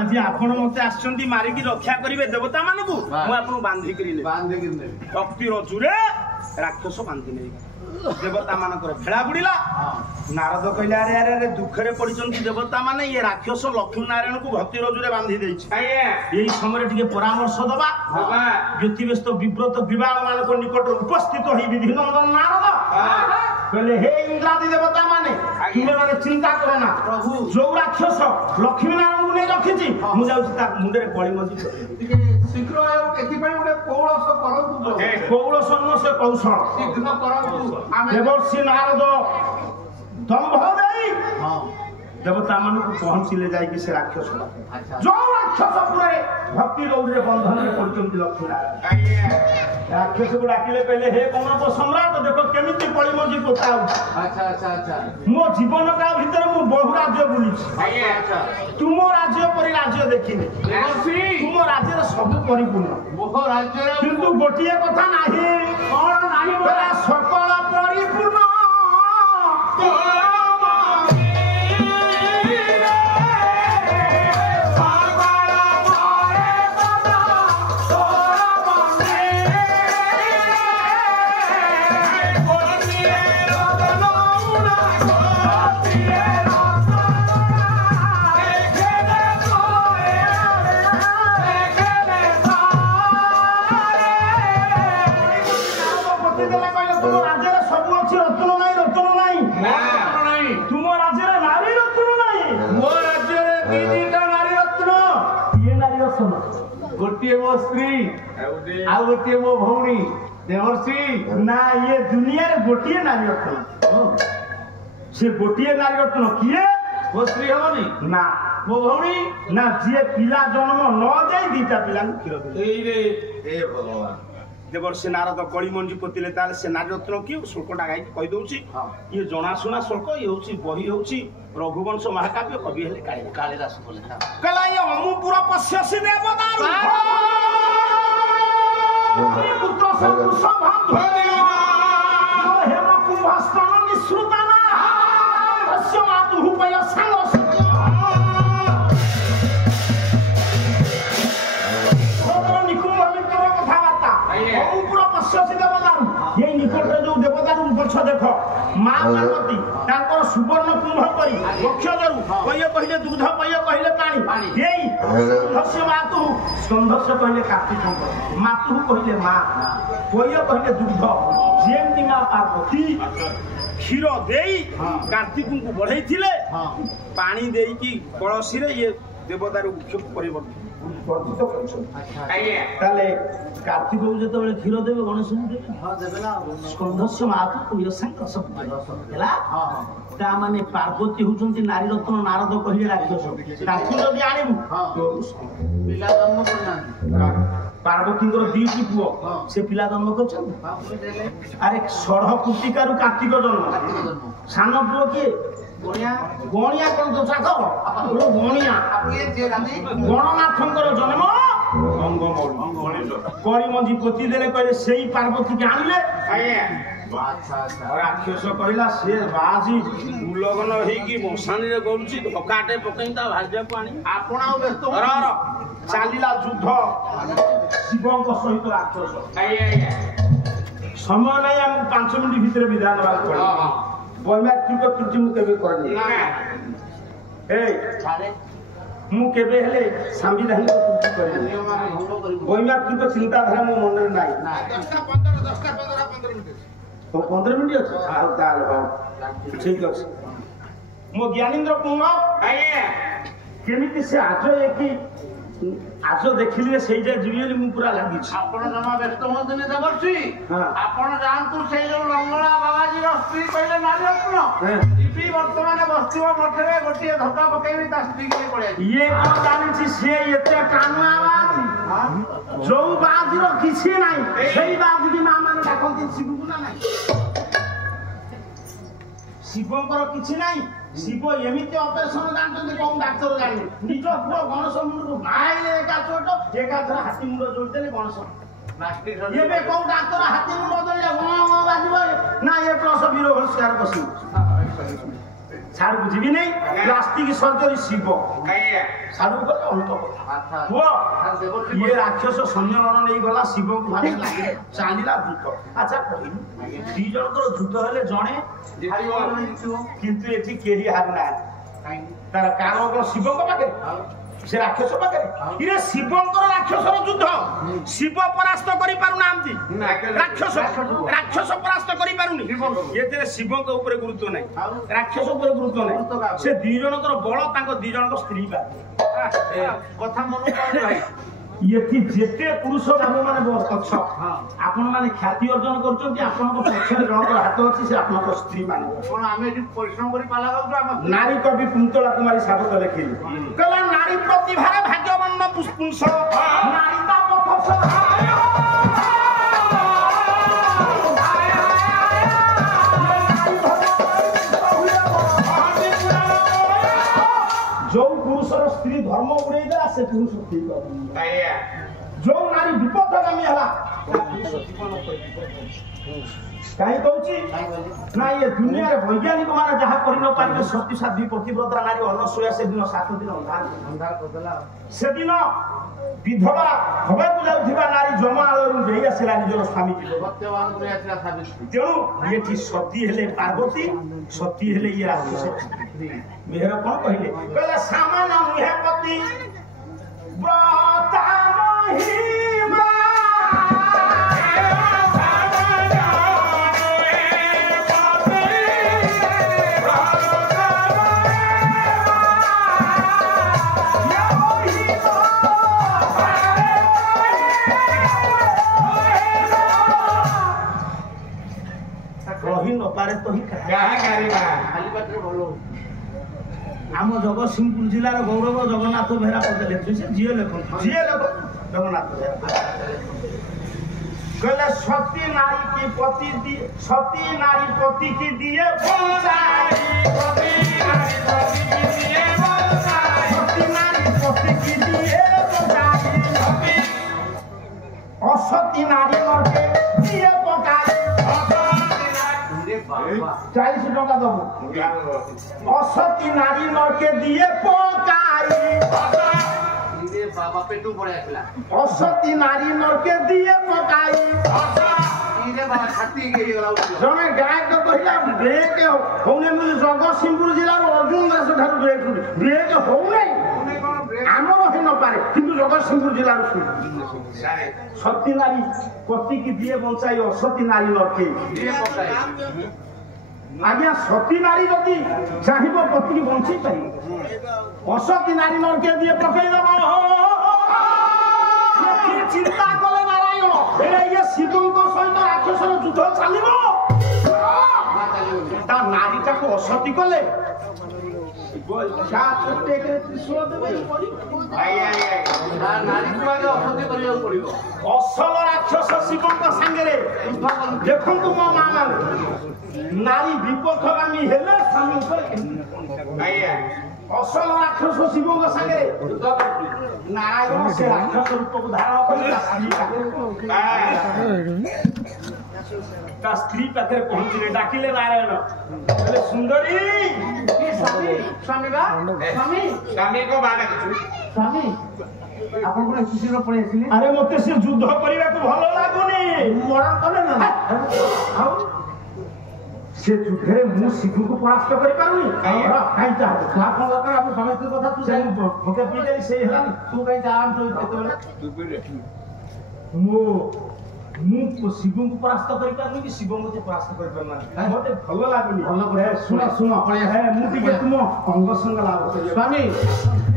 ଆଜି ଆପଣ ମତେ ଆସିଛନ୍ତି ମାରିକି ରକ୍ଷା କରିବେ ଦେବତା ମାନଙ୍କୁ ମୁଁ ଆପଣଙ୍କୁ ବାନ୍ଧିକିରି ଶକ୍ତି ରଜୁରେ ରାକ୍ଷସ ବାନ୍ଧି ନେଇ ଦେବତା ମାନଙ୍କର ଭେଳା ବୁଡିଲା। ନାରଦ କହିଲେ ଆରେ ଆରେ ଆରେ ଦୁଃଖରେ ପଡିଛନ୍ତି ଦେବତା ମାନେ ଇଏ ରାକ୍ଷସ ଲକ୍ଷ୍ମୀ ନାରାୟଣକୁ ଭକ୍ତି ରଜୁରେ ବାନ୍ଧି ଦେଇଛି। ଏଇ ସମୟରେ ଟିକେ ପରାମର୍ଶ ଦବା। ବ୍ୟତିବ୍ୟସ୍ତ ବିବ୍ରତ ବିବାହ ମାନଙ୍କ ନିକଟରେ ଉପସ୍ଥିତ ହେଇ ବିଧି ନନ୍ଦନ ନାରଦ କହିଲେ ହେ ଇନ୍ଦ୍ରାଦି ଦେବତା ମାନେ ତୁମେ ମାନେ ଚିନ୍ତା କର ନା ପ୍ରଭୁ ଯୋଉ ରାକ୍ଷସ ଲକ୍ଷ୍ମୀ ନାରାୟଣଙ୍କୁ ନେଇ ରଖିଛି ମୁଁ ଯାଉଛି ତା ମୁଣ୍ଡରେ କଳିମଜି ଟିକେ ଶୀଘ୍ର ଏଥିପାଇଁ ଗୋଟେ କୌଳସ କରନ୍ତୁ। କୌଳସ ନୁହଁ ସେ କୌଶଳ ଶୀଘ୍ର କରନ୍ତୁ। ଦେବର୍ଷି ନାରଦ ଦମ୍ଭ ଦେଇ ଦେବତା ମାନଙ୍କୁ ପହଞ୍ଚିଲେ ଯାଇକି ସେ ରାକ୍ଷସ ଯୋଉ ରାକ୍ଷସ ପୁରରେ ଭକ୍ତି ରୌଦ୍ରରେ ବନ୍ଧନରେ ପଡୁଛନ୍ତି ଲକ୍ଷ୍ମୀ ନାରାୟଣ ରାକ୍ଷସକୁ ଡାକିଲେ କହିଲେ ହେ କୌଣବ ସମ୍ରାଟ ଦେଖ କେମିତି କଳିମଜି ପକାଉଛି। ମୋ ଜୀବନ କାଳ ଭିତରେ ମୁଁ ବହୁ ରାଜ୍ୟ ବୁଲିଛି ତୁମ ରାଜ୍ୟ ପରି ରାଜ୍ୟ ଦେଖିନି। ତୁମ ରାଜ୍ୟରେ ସବୁ ପରିପୂର୍ଣ୍ଣ କିନ୍ତୁ ଗୋଟିଏ କଥା ନାହିଁ କଣ ନାହିଁ ସକଳ ପରିପୂର୍ଣ୍ଣ गोटे मो स्त्री आ गोटे मो भौणी देवर्षि ना ये दुनिया रे गोटे नारी रत्न से गोटे नारी रत्न किए मो स्त्री होनी ना मो भौणी ना जे पिला जन्म न दे दीटा पिला क्षीर दे ए रे ए भगवान देवर्षि नारद कलिमंजी पोतिले ताले से नारी रत्न की श्लोकटा गाई कहि दउची ये जनाशुना श्लोक ये होची बही होची रघुवंश महाकाव्य कवि हेले कालिदास बोले कला ये अमुपुर पश्यसि देवदारु पुत्र सदृश बंधु हेम कुंभस्तन निश्रुतना हस्य मातुः पय सांग निकुंभ मित्र कथाबार्ता अमुपुर पश्यसि देवदारु ये निकटरे जो देवदारु गछ देख मां पार्वती तांकर सुवर्ण कुंभ करी वक्षजरु पय कहिले दूध पय कहिले पानी देई हस्य मातुः स्कंधस्य कहिले कार्तिकंकर मातुः कहिले मां पय कहिले दूध जेमती मां पार्वती क्षीर देई कार्तिकଙ୍କୁ बढ़ैथिले पानी देई की कळसी रे ये देवदारु परिवर्तन वर्धित करछन कार्तिक जेतबेले क्षीर देबे गणेश देबे देबे ना स्कंधस्य मातु यशंक सब हैला ता माने पार्वती हुचंती नारी रत्न नारद कहिले राक्षस ताकू जदी आनिबु पिला जन्म करना पार्वती दीटी पुओ से पिला जन्म करछन अरे 16 कुटिकारु कार्तिक जन्म सान पुओ के गणिया कौन तो साखर गणिया गणनाथंकर जन्म कलिमंजी पोती देले कहले सेई पार्वती के आनिले राक्षस कहला से बाजी उलगन हेकी मशानी रे गरुची धकाटे पकैता भाज्या पानी आपण व्यस्त चालीला युद्ध शिवଙ୍କ सहित राक्षस समय नहीं हम 5 मिनिट भितर विधान बात पड़े वैमात्रिक त्रुटि मु केबे करनी ए मु केबे हेले संविधानिक त्रुटि करनी वैमात्रिक चिंताधारा मो मन रे नाही 15 मिनिट अछि आ ताल हो ठीक अछि मो ज्ञानेन्द्र कुमार आए केमिति से आज एकी आज देखिले सेई जे जीवेली मु पूरा लागि छी आपण जमा व्यस्त होतने देवर्षि आपण जानतु सेई जो लंगड़ा बाबाजी रो स्त्री कहले नारी रत्न जीवी वर्तमान बस्तिवा मठरे गोटिए धक्का पकेबी ता स्त्री के पड़े ये कोन जानि छी से एते कानुआ बाजी जो बाजी रो किछि नाही सेई बाजी की मां माने डाकंती शिवगु ना नाही शिवंकर किछि नाही शिव एमिति ऑपरेशन जानते कौन डाक्टर जाने निज पुओ गणेश मुंड माइले एका चोट एका थरा हाथी मुंड जोड़ देले गणेश ये कौन डाक्टर हाथी मुंड जोड़ले बाजबो ना ये प्लस वीर होशियार बसी सारू बुझी नहीं प्लास्टिक सर्जरी शिव सारू गले अलग कथा पुओ ये राक्षस सैन्यगण नहीं गला शिव को भारी लागे चालीला भूत अच्छा कहिनु दी जनकर जुत हेले जणे किंतु एठी केही हार ना तार कारण शिव को पाके से राक्षस पाके इरे शिवंकर राक्षसर युद्ध शिव परास्त करि पारु नांती राक्षस राक्षस परास्त करि पारुनी एते शिवंक ऊपर गुरुत्व नै राक्षस ऊपर गुरुत्व नै से दी जनकर बळ तांको दी जनकर स्त्री बा कथा मन पड़ भाई यति जेते पुरुष बाबू माने अच्छा आपण माने ख्याति अर्जन करछन कि आपण को पक्षरे जनकर हाथ अछि से आपण को स्त्री माने कोन आमे एठी परिश्रम करि पाला गाउ नारी कवि कुंतला कुमारी साबत लेखि कला नारी प्रतिभारे भाग्यवन्न पुष्पुंस नारीता पथ सहाय जो पुरुषर स्त्री धर्म उड़े देला से पुरुष ठीक जो नारी विपदगामी हला कहीं कहूँ ना ये दुनिया रे वैज्ञानिक माने जहाँ कर न पारे सती साध्वी पतिव्रता नारी अनसुया से दिन 7 दिन अंधार कर देला से दिन विधवा हवे को जाउथिबा नारी जमाळरु देई आसेला निजर स्वामी जी सत्यवान को आसेला साबित तेणु ये थी सती हेले पार्वती सती हेले ये राक्षस मेहर कोन कहिले कहला सामान मुहे पति व्रता महिमा पारे तो ही खाली पत्र बोलो आम जगतसिंहपुर जिलार गौरव जगन्नाथ बेहरा पद लेखु से जीए लेख जगन्नाथ बेहरा कहले सती नारी की पति दी सती नारी पति की दिए बंसाई सती नारी पति की दिए बंसाई सती नारी पति की दिए बंसाई असती नारी मरके दिए पकाई 40 टका दबो असती नारी नरके दिए पकाई इरे बाबा पेटू पड़े आछला असती नारी नरके दिए पकाई इरे बाबा छाती गेरी गला जमे गाय को कहिला ब्रेक होने मिल जगतसिंहपुर जिल्ला अर्जुन दास ठारू ब्रेक होउने आमर हे न पारे किंतु जगतसिंहपुर जिल्ला सती नारी पति की दिए बंचाई असती नारी नरके दिए पकाई आज्ञा सती नारी जदि चाहिए पति की बंची पाई असती नारी नरके दिए पकई चिंता कले नारायण ये शिवंक सहित राक्षसर युद्ध चलिबो ता नारीटा को असती कले असल राक्षस शिवंक सांगे देखु मो मामा नारी विपथगामी हेले असल राक्षस शिवंक सांगे नारायण से राक्षस रूप को धारण कर स्त्री पाखे पहुंचले डाकिले नारायण बोले सुंदरी स्वामी बा स्वामी को बागा स्वामी आपन को खुशी रो पड़े आसिले अरे मते से युद्ध करिवा को भलो लागुनी मरण कले ना आउ से युद्धे मु सिद्धू को परास्त करि पारुनी काई चाह आपन दरकार आप समस्त कथा तू जानि भके पीले से हला तू काई जान तो केतबे मु शिवं को परास्त करि पारुनी कि शिवं को परास्त करि पारना मते भलो लागुनी भलो करे सुन है मु टिके तुम अंग संग लाभ स्वामी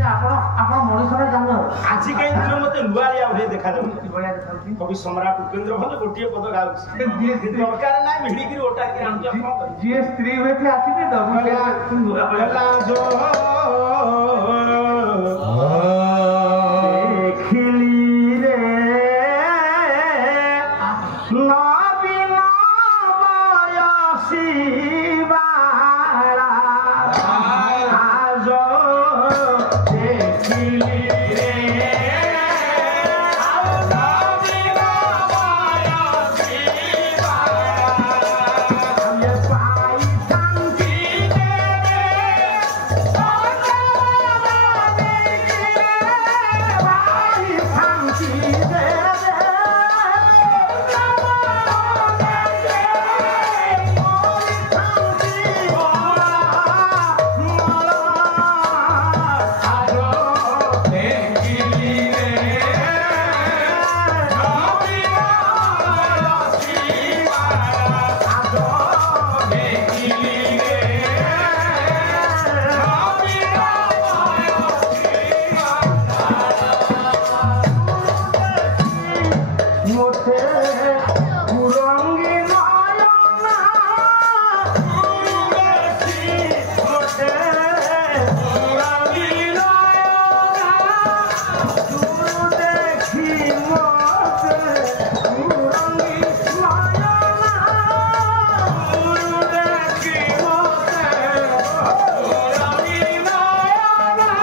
आपण मनुष्य जान आज कई दिन मते लुआलिया भे देखा जाउ बढ़िया देखा कवि सम्राट उपेंद्र भले गोटिए पद गाउ दरकार नै मिडी की ओटा की आन जे स्त्री होय के आसी दबला जो देखली रे ना बिना बयसी बारा आज मोठे गुरंगी नयना गुरु देखी मोठे गुरंगी नयना गुरु देखी मोठे गुरंगी नयना गुरु देखी मोठे गुरंगी नयना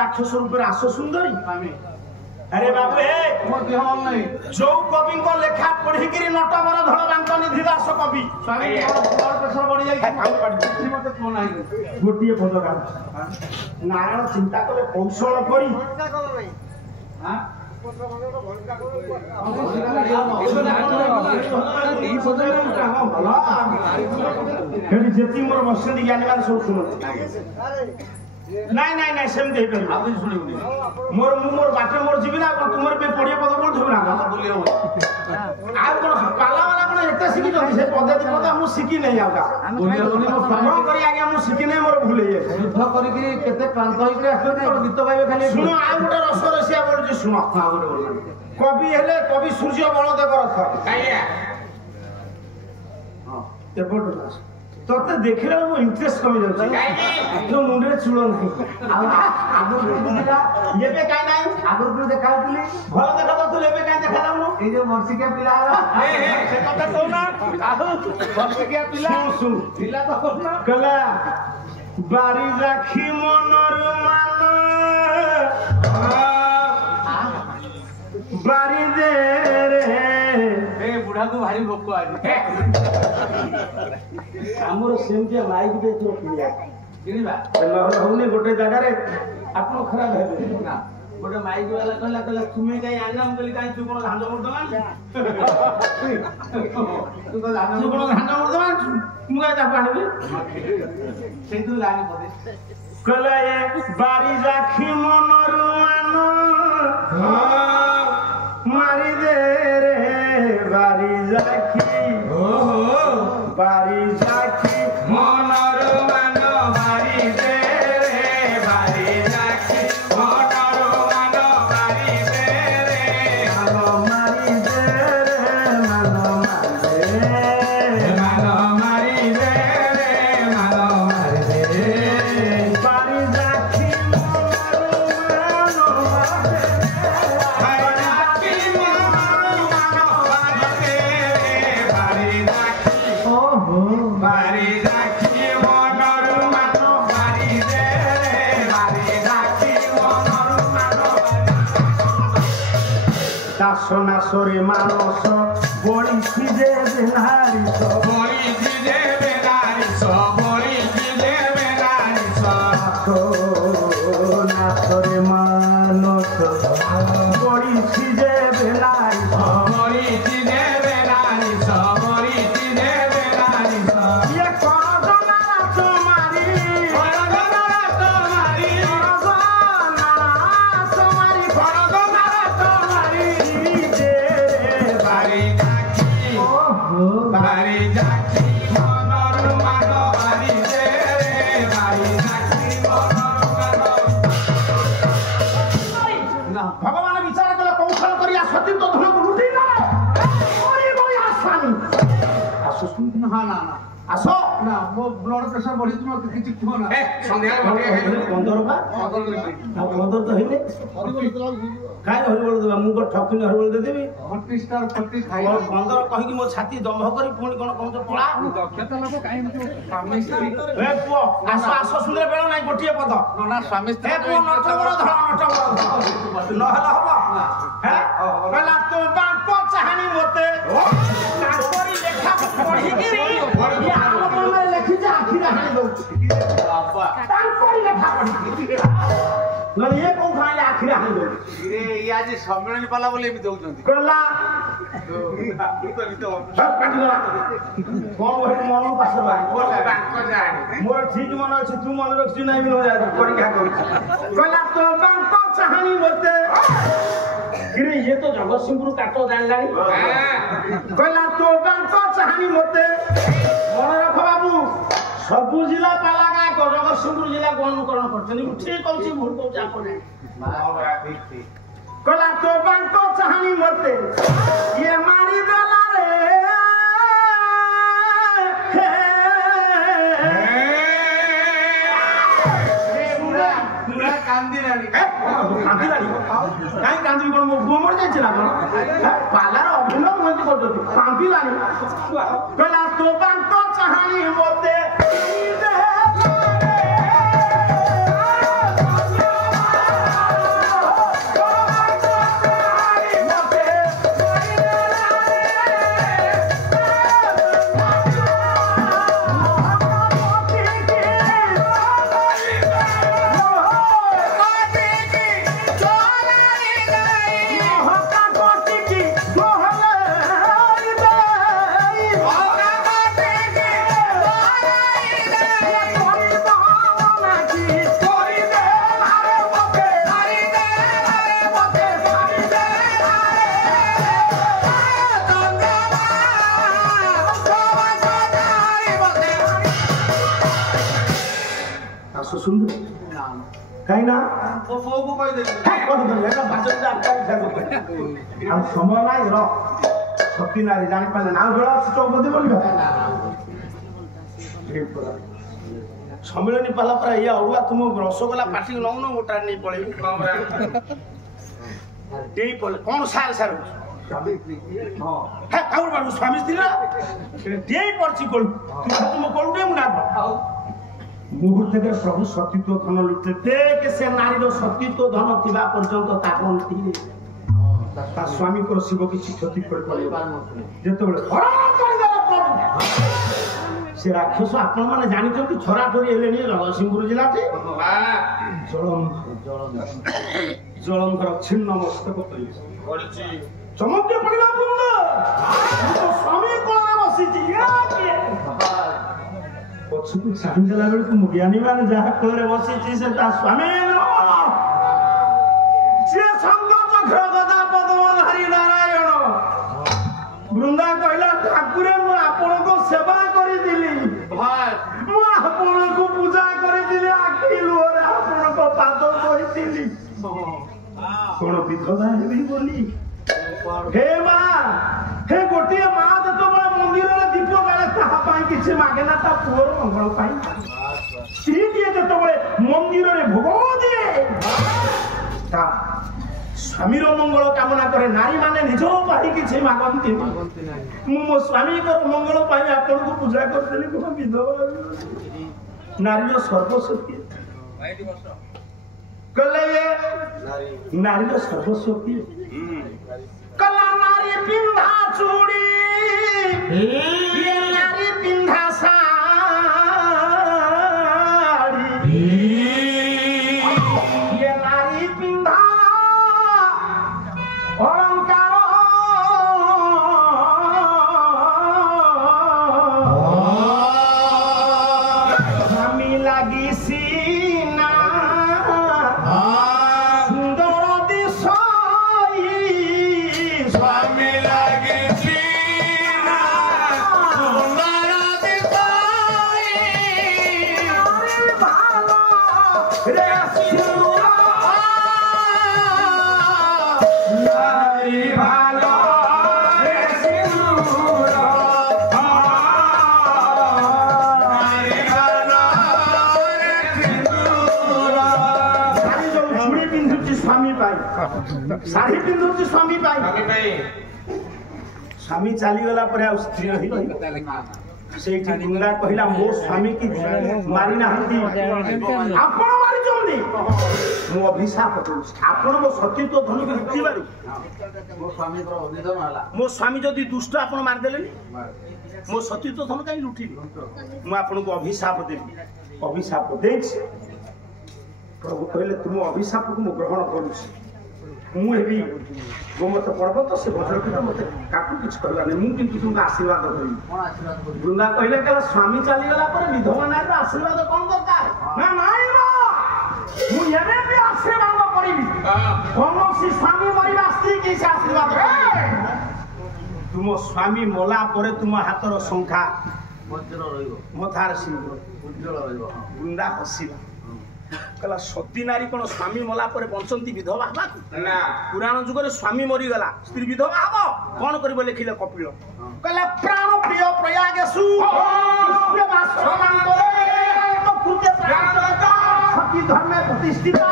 राक्षस रूप रास सुंदरी अरे बाबू जो कवि को लेखा पढ़ी नटवर धड़ बांक निधि दास कवि गोटे पद नारायण चिंता कले कौशल कर जी मोर बसती ज्ञानी मान सब शुण नहीं नहीं नहीं सेमती मोर मोर बाटे मोर जीवी ना तुमर पे पड़िए पद बोल थबना आ कोन पाला वाला कोन एते सिखि जति से पद्धति पद हम सिखि नै आगा बोलियो मो करी आगे हम सिखि नै मोर भूल जाय युद्ध करी कि केते क्लांत होई के आछो गीत गाइबे खाली सुनो आ गोटे रस रसिया बोल जे सुनो हां गोटे बोल कवि हेले कवि सूर्य बलदेव रथ काया हां ते बोल तोते देखिला मो इंटरेस्ट कमी जाउछ तो मुंडे चूड़ नै आगो दिला येबे काई नै आगो तो देखाउतली भलो देखा तो लेबे काई देखा दाउनो ए जो मर्सिकिया पिला से कथा तो ना मर्सिकिया पिला सुन पिला तो ना कला बारी राखी मनर मान बारी दे रे ए बुढ़ा को भारी भोक आज हमरो सेमजे माइक दे तो पिया किनिबा नहले होने गोटे जगह रे आपन खराब है ना गोटे माइक वाला कहला कहला तुमे काई आना हम कहली काई तू कोन धांडो मोर दमान तू कोन धांडो मोर दमान मु काई ता पाणबी सेतु लानी पदे कहला ए बारी राखी मनर मान मारी दे रे बारी राखी बारी राखी मनर मान बारी दे रे बारी राखी मनर मान बारी दे रे मारी दे रे मान मारी दे रे मान मारी दे बारी राखी मनर मान बारी राखी मनर मान बारी दे रे बारी राखी बारी राखी मनर मान बारी दे रे बारी राखी मनर मान दास नासरे मानस बड़ी খিদে বেনারি বড়ি খিদে বেনারি বড়ি খিদে বেনারি নাসরে মানস বড়ি খিদে বেনারি বড়ি খিদে বেনারি বড়ি খিদে বেনারি ये করদনা তোমারি করদনা তোমারি করদনা তোমারি করদনা তোমারি দে বাড়ি রাখি বাড়ি রাখি মনর মান বাড়ি দে বাড়ি রাখি মনর মান ভগবান বিচার কলে কৌশল করিয়া সতীর তো ধন লুটি না ওই বই আসানি আসো শুন না না না আসো ନା ମୋ ବ୍ଲଡ ପ୍ରେସର ବଢିଛି ମତେ କିଛି କୁହ ନା ସନ୍ଧ୍ୟା 15 ବା 15 ତ ହେଇନି କାଇଁ ହରିବଳ ଦେବା ମୁଁ କଣ ଠକିନି ହରିବଳ ଦେଇଦେବି 40 ଷ୍ଟାର 40 ଖାଇ 15 କହିକି ମୋ ଛାତି ଦମ୍ଭ କରି ପୁଣି କଣ କହୁଛ ପଳା ଦକ୍ଷତା ଲୋକ କାଇଁ ସ୍ୱାମୀ ସ୍ତ୍ରୀ ଏ ପୁଅ ଆସ ସୁନ୍ଦର ବେଳ ନାହିଁ ଗୋଟିଏ ପଦ ନା ସ୍ୱାମୀ ସ୍ତ୍ରୀ ପୁଅ ନଟ ବଡ଼ ଧଳ ନହେଲେ ହବ କହିଲା ତୋ ବାପ ଚାହାଣି ମତେ ତାଙ୍କରି ଲେଖା ପଢିକିରି ଲେଖିছে ଆଖିରେ ହାଣି ଦଉଛି ତାଙ୍କରି ଲେଖା ପଢିକିରି ନହେଲେ ଇଏ କୋଉ ଖାଇଲେ ଆଖିରେ ହାଣି ଦଉଛି ଇଏ ଆଜି ସମ୍ମିଳନୀ ପାଲା ବୋଲି ଏମିତି ଦଉଛନ୍ତି କହିଲା ମୋର ଠିକ ମନେ ଅଛି ତୁ ମନେ ରଖିଛୁ ନାଇଁ ପରୀକ୍ଷା କରୁଛୁ କହିଲା ତୋ ବାଙ୍କ ଚାହାଣି ମତେ ଇଏ ତ ଜଗତସିଂହପୁର କାଟ ଜାଣିଲାଣି କହିଲା ତୋ ବାଙ୍କ ଚାହାଣି ମତେ ମନେ ରଖ ବାବୁ ସବୁ ଜିଲ୍ଲା ପାଲା ଗାଁ ଜଗତସିଂହପୁର ଜିଲ୍ଲାକୁ ଅନୁକରଣ କରୁଛନ୍ତି ମୁଁ ଠିକ କହୁଛି ଭୁଲ କହୁଛି ଆପଣ କହିଲା ତୋ ବାଙ୍କ ଚାହାଣି ମତେ ଇଏ ମାରିଦେଲା ରେ କାନ୍ଦିଲାଣି କାହିଁ କାନ୍ଦିବି କଣ ମୋ ପୁଅ ମରିଯାଇଛି ନା କଣ ପାଲାର ଅଭିନୟ ମନ୍ତ୍ରୀ କରୁଛନ୍ତି କାନ୍ଦିଲାଣି କହିଲା ତୋ ବାଙ୍କ ଚାହାଣି ମତେ କାହିଁ ନା ଆଉ ସମୟ ନାହିଁ ର ସତୀ ନାରୀ ଜାଣିପାରିଲେ ନା ବେଳ ଅଛି ଚୌପଦୀ ବୋଲିବା ସମ୍ମିଳନୀ ପାଲା ପରେ ଇଏ ଅଡୁଆ ତୁମ ରସଗୋଲା ପାଟିକି ନଉନ ଗୋଟା ନେଇ ପଳେଇବି ଦେଇ ପଳେଇ କଣ ସାର ସାର ସ୍ୱାମୀ ସ୍ତ୍ରୀ ଦେଇ ପଡିଛି କଳୁ ତୁମ କଳୁ ଟିକେ ମୁଁ ନା ମୁହୂର୍ତ୍ତରେ ପ୍ରଭୁ ସତୀତ୍ୱ ଧନ ଲୁଟେ ଦେଖ ସେ ନାରୀର ସତୀତ୍ୱ ଧନ ଥିବା ପର୍ଯ୍ୟନ୍ତ ତାକୁ ତା ସ୍ୱାମୀଙ୍କର ଶିବ କିଛି କ୍ଷତି କରିପାରିବ ଯେତେବେଳେ ସେ ରାକ୍ଷସ ଆପଣ ମାନେ ଜାଣିଛନ୍ତି ଛରାଛରି ହେଲେଣି ଜଗତସିଂହପୁର ଜିଲ୍ଲାଟି ଜଳନ୍ଧର ଛିନ୍ନ ମସ୍ତକ କରିଛି ଚମକେ ପଡ଼ିଲା ବୃନ୍ଦ ସ୍ୱାମୀ କୋଳରେ ବସିଛି ପଛକୁ ଚାହିଁ ଦେଲା ବେଳକୁ ମୁଁ ଜ୍ଞାନୀ ମାନେ ଯାହା କୋଳରେ ବସିଛି ସେ ତା ସ୍ୱାମୀ ସିଏ ସଙ୍ଗ ଚକ୍ର ଗଦା ପଦ୍ମଧାରୀ ନାରାୟଣ ବୃନ୍ଦା କହିଲା ଠାକୁରେ ମୁଁ ଆପଣଙ୍କୁ ସେବା କରିଥିଲି ମୁଁ ଆପଣଙ୍କୁ ପୂଜା କରିଥିଲି ଆଖି ଲୁହରେ ଆପଣଙ୍କ ପାଦ ଧୋଇଥିଲି କଣ ବିଧବା ହେବି ବୋଲି ହେ ମା ହେ ଗୋଟିଏ ମା ଯେତେବେଳେ ମନ୍ଦିରରେ ଦୀପ ଜାଳେ ତାହା ପାଇଁ କିଛି ମାଗେ ନା ତା ପୁଅର ମଙ୍ଗଳ ପାଇଁ ସ୍ତ୍ରୀଟିଏ ଯେତେବେଳେ ମନ୍ଦିରରେ ଭୋଗ ଦିଏ ତା ସ୍ୱାମୀର ମଙ୍ଗଳ କାମନା କରେ ନାରୀ ମାନେ ନିଜ ପାଇଁ କିଛି ମାଗନ୍ତି ମୁଁ ମୋ ସ୍ୱାମୀଙ୍କର ମଙ୍ଗଳ ପାଇଁ ଆପଣଙ୍କୁ ପୂଜା କରିଦେଲି କଣ ବିଧବା ନାରୀର ସର୍ବଶକ୍ତି କହିଲେ ନାରୀର ସର୍ବଶକ୍ତି କଲା ନାରୀ ପିନ୍ଧା ଚୁଡ଼ି ନାରୀ ପିନ୍ଧା ଶାଢ଼ୀ ନାରୀ ପିନ୍ଧା ଅଳଙ୍କାର ସ୍ୱାମୀ ଲାଗି ସିନା ସୁନ୍ଦର ଦିଶ ସ୍ୱାମୀ ଲାଗି ସିନା ସୁନ୍ଦର ଦିଶ ଭାଲ ରେ ନାରୀ ଭାଲ রে সিন্দুর ଶାଢ଼ୀ ପିନ୍ଧୁଛି ସ୍ୱାମୀ ପାଇଁ। ସ୍ୱାମୀ ଚାଲିଗଲା ପରେ ଆଉ ସ୍ତ୍ରୀ ରହିବ? ସେଇଠି ବୃନ୍ଦା କହିଲା ମୋ ସ୍ୱାମୀ କି ମାରି ନାହାନ୍ତି, ଆପଣ ମାରିଛନ୍ତି। ମୁଁ ଅଭିଶାପ କରୁଛି, ଆପଣ ମୋ ସତୀତ୍ୱ ଧନକୁ ଲୁଟିବାରୁ ମୋ ସ୍ୱାମୀ ଯଦି ଦୁଷ୍ଟ ଆପଣ ମାରିଦେଲେନି, ମୋ ସତୀତ୍ୱ ଧନ କାହିଁ ଲୁଟିବି? ମୁଁ ଆପଣଙ୍କୁ ଅଭିଶାପ ଦେବି। ଅଭିଶାପ ଦେଇଛି। ପ୍ରଭୁ କହିଲେ ତୁମ ଅଭିଶାପକୁ ମୁଁ ଗ୍ରହଣ କରୁଛି। ମୁଁ ହେବି ଗୋମତ ପର୍ବତ, ସେ ବଜ୍ରପୀଠ ମତେ କାକୁ କିଛି କହିବାନି, ମୁଁ କିନ୍ତୁ ତୁମକୁ ଆଶୀର୍ବାଦ କରିବି। ବୃନ୍ଦା କହିଲେ କହିଲା ସ୍ୱାମୀ ଚାଲିଗଲା ପରେ ବିଧବା ନାରୀର ଆଶୀର୍ବାଦ କଣ ଦରକାର? ନା ନାଇଁ, ମୁଁ ଏବେ ବି ଆଶୀର୍ବାଦ କରିବି। କୌଣସି ସ୍ୱାମୀ ମରିବା ସ୍ତ୍ରୀ କି ସେ ଆଶୀର୍ବାଦ ତୁମ ସ୍ୱାମୀ ମଲା ପରେ ତୁମ ହାତର ଶଙ୍ଖା ମଥାର ସିନ୍ଦୁର ଉଜ୍ଜଳ ରହିବ। ବୃନ୍ଦା ହସିଲା, କହିଲା ସତୀ ନାରୀ କଣ ସ୍ୱାମୀ ମଲା ପରେ ବଞ୍ଚନ୍ତି ବିଧବା ହେବାକୁ? ପୁରାଣ ଯୁଗରେ ସ୍ୱାମୀ ମରିଗଲା ସ୍ତ୍ରୀ ବିଧବା ହବ? କଣ କରିବ ଲେଖିଲେ କପିଳ। କହିଲେ ପ୍ରାଣ ପ୍ରିୟ ପ୍ରୟାଗେଷୁ ସତୀ ଧର୍ମେ ପ୍ରତିଷ୍ଠିତା।